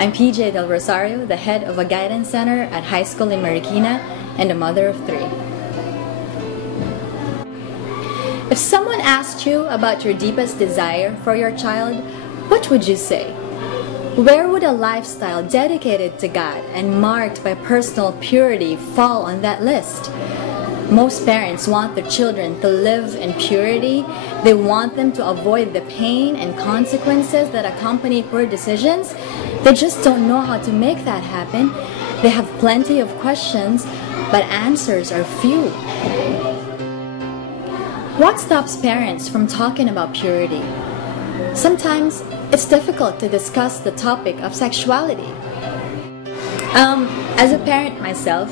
I'm PJ Del Rosario, the head of a guidance center at high school in Marikina and a mother of 3. If someone asked you about your deepest desire for your child, what would you say? Where would a lifestyle dedicated to God and marked by personal purity fall on that list? Most parents want their children to live in purity. They want them to avoid the pain and consequences that accompany poor decisions. They just don't know how to make that happen. They have plenty of questions, but answers are few. What stops parents from talking about purity? Sometimes it's difficult to discuss the topic of sexuality. As a parent myself,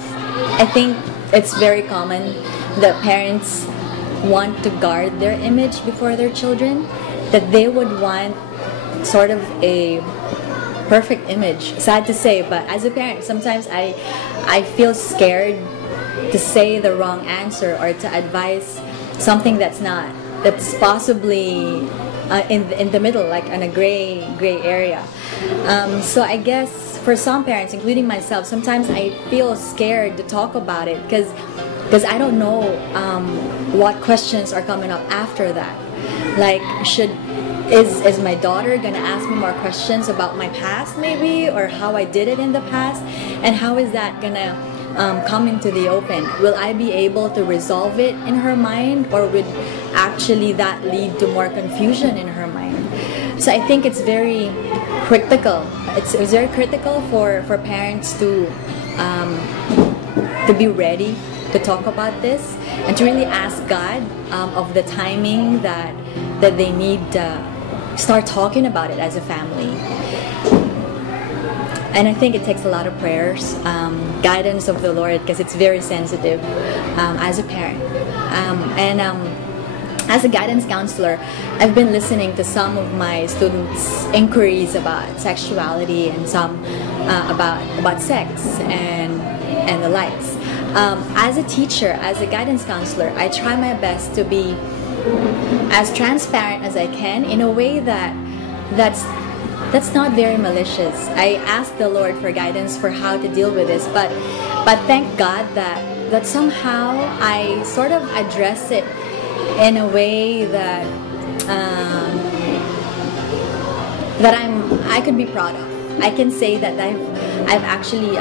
I think it's very common that parents want to guard their image before their children, that they would want sort of a perfect image. Sad to say, but as a parent, sometimes I feel scared to say the wrong answer or to advise something that's possibly in the middle, like in a gray area. So I guess for some parents, including myself, sometimes I feel scared to talk about it because I don't know what questions are coming up after that. Like, is my daughter gonna ask me more questions about my past maybe, or how I did it in the past, and how is that gonna come into the open? Will I be able to resolve it in her mind, or would actually that lead to more confusion in her mind? So I think it's very critical. It's very critical for parents to be ready to talk about this and to really ask God of the timing that they need to start talking about it as a family. And I think it takes a lot of prayers, guidance of the Lord, because it's very sensitive as a parent. As a guidance counselor, I've been listening to some of my students' inquiries about sexuality and some about sex and the likes. As a teacher, as a guidance counselor, I try my best to be as transparent as I can in a way that's not very malicious. I ask the Lord for guidance for how to deal with this, but thank God that somehow I sort of address it in a way that I could be proud of. I can say that I've actually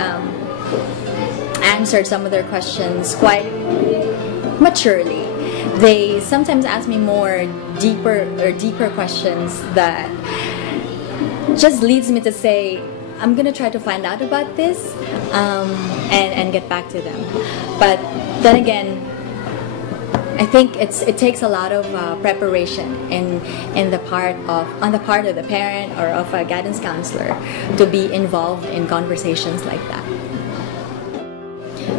answered some of their questions quite maturely. They sometimes ask me deeper questions that just leads me to say, I'm gonna try to find out about this and get back to them. But then again, I think it takes a lot of preparation on the part of the parent or of a guidance counselor to be involved in conversations like that.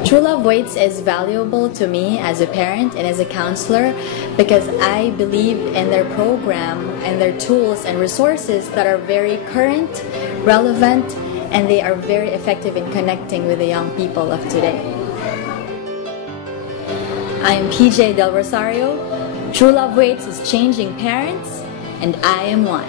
True Love Waits is valuable to me as a parent and as a counselor because I believe in their program and their tools and resources that are very current, relevant, and they are very effective in connecting with the young people of today. I am PJ Del Rosario. True Love Waits is changing parents, and I am one.